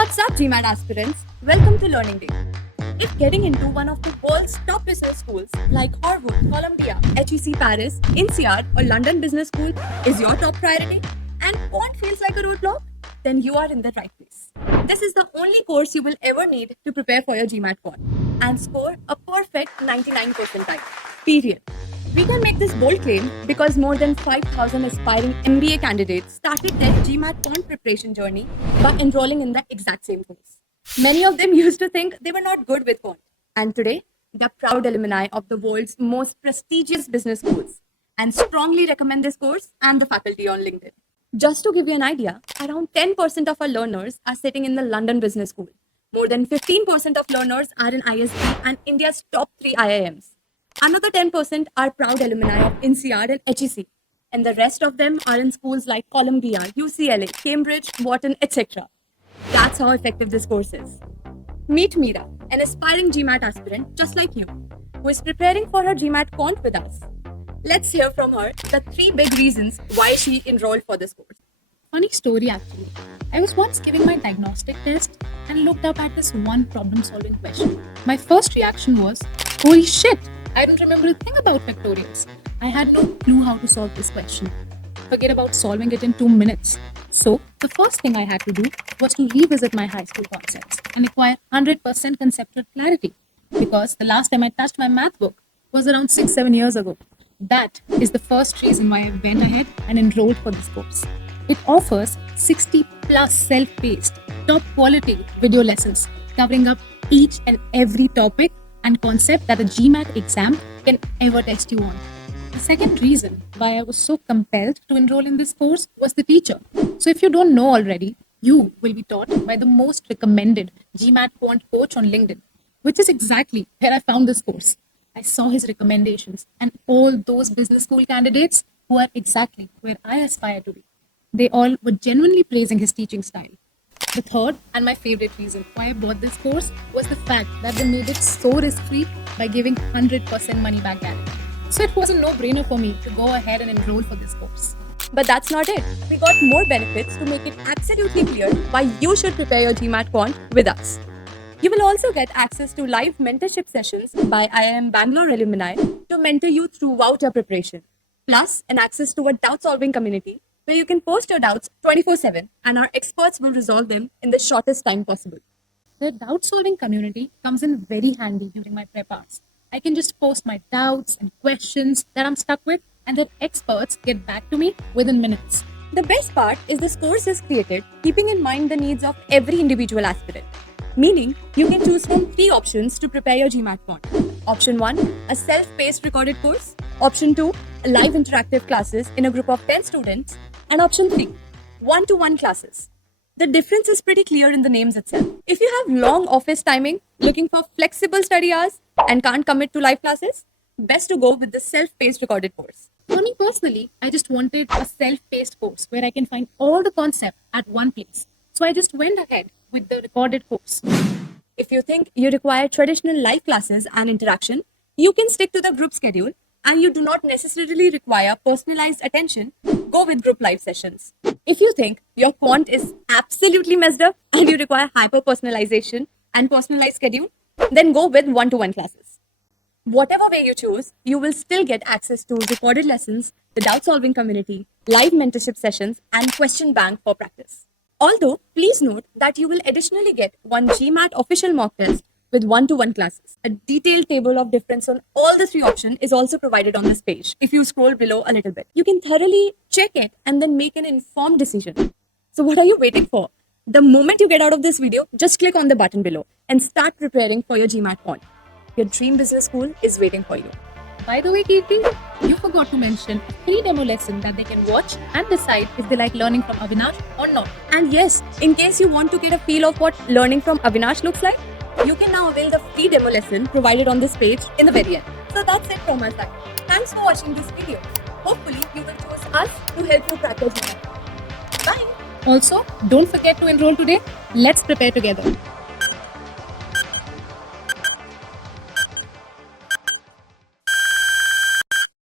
What's up, GMAT aspirants? Welcome to Learning Day. If getting into one of the world's top business schools like Harvard, Columbia, HEC Paris, INSEAD, or London Business School is your top priority and quant feels like a roadblock, then you are in the right place. This is the only course you will ever need to prepare for your GMAT quant and score a perfect 99 percentile. Period. We can make this bold claim because more than 5,000 aspiring MBA candidates started their GMAT quant preparation journey by enrolling in the exact same course. Many of them used to think they were not good with quant, and today they're proud alumni of the world's most prestigious business schools and strongly recommend this course and the faculty on LinkedIn. Just to give you an idea, around 10% of our learners are sitting in the London Business School. More than 15% of learners are in ISB and India's top 3 IIMs. Another 10% are proud alumni of INSEAD and HEC, and the rest of them are in schools like Columbia, UCLA, Cambridge, Wharton, etc. That's how effective this course is. Meet Meera, an aspiring GMAT aspirant just like you, who is preparing for her GMAT quant with us. Let's hear from her the 3 big reasons why she enrolled for this course. Funny story actually. I was once giving my diagnostic test and looked up at this one problem solving question. My first reaction was, holy shit, I don't remember a thing about factorials. I had no clue how to solve this question. Forget about solving it in 2 minutes. So, the first thing I had to do was to revisit my high school concepts and acquire 100% conceptual clarity. Because the last time I touched my math book was around 6-7 years ago. That is the first reason why I went ahead and enrolled for this course. It offers 60 plus self-paced, top quality video lessons covering up each and every topic and concept that a GMAT exam can ever test you on. The second reason why I was so compelled to enroll in this course was the teacher. So if you don't know already, you will be taught by the most recommended GMAT quant coach on LinkedIn, which is exactly where I found this course. I saw his recommendations and all those business school candidates who are exactly where I aspire to be. They all were genuinely praising his teaching style. The third and my favorite reason why I bought this course was the fact that they made it so risk-free by giving 100% money back guarantee. So it was a no-brainer for me to go ahead and enroll for this course. But that's not it. We got more benefits to make it absolutely clear why you should prepare your GMAT quant with us. You will also get access to live mentorship sessions by IIM Bangalore alumni to mentor you throughout your preparation, plus an access to a doubt-solving community where you can post your doubts 24/7 and our experts will resolve them in the shortest time possible. The doubt-solving community comes in very handy during my prep hours. I can just post my doubts and questions that I'm stuck with, and the experts get back to me within minutes. The best part is this course is created keeping in mind the needs of every individual aspirant. Meaning, you can choose from 3 options to prepare your GMAT quant. Option 1, a self-paced recorded course. Option 2, live interactive classes in a group of 10 students. And option 3, one-to-one classes. The difference is pretty clear in the names itself. If you have long office timing, looking for flexible study hours, and can't commit to live classes, best to go with the self-paced recorded course. For me personally, I just wanted a self-paced course where I can find all the concept at one place. So I just went ahead with the recorded course. If you think you require traditional live classes and interaction, you can stick to the group schedule and you do not necessarily require personalized attention, go with group live sessions. If you think your quant is absolutely messed up and you require hyper-personalization and personalized schedule, then go with one-to-one classes. Whatever way you choose, you will still get access to recorded lessons, the doubt-solving community, live mentorship sessions, and question bank for practice. Although, please note that you will additionally get one GMAT official mock test with one-to-one classes. A detailed table of difference on all the 3 options is also provided on this page. If you scroll below a little bit, you can thoroughly check it and then make an informed decision. So what are you waiting for? The moment you get out of this video, just click on the button below and start preparing for your GMAT quant. Your dream business school is waiting for you. By the way, Kirti, you forgot to mention a free demo lesson that they can watch and decide if they like learning from Avinash or not. And yes, in case you want to get a feel of what learning from Avinash looks like, you can now avail the free demo lesson provided on this page in the very end. So that's it from my side. Thanks for watching this video. Hopefully, you will choose us to help you crack your GMAT. Bye! Also, don't forget to enroll today. Let's prepare together.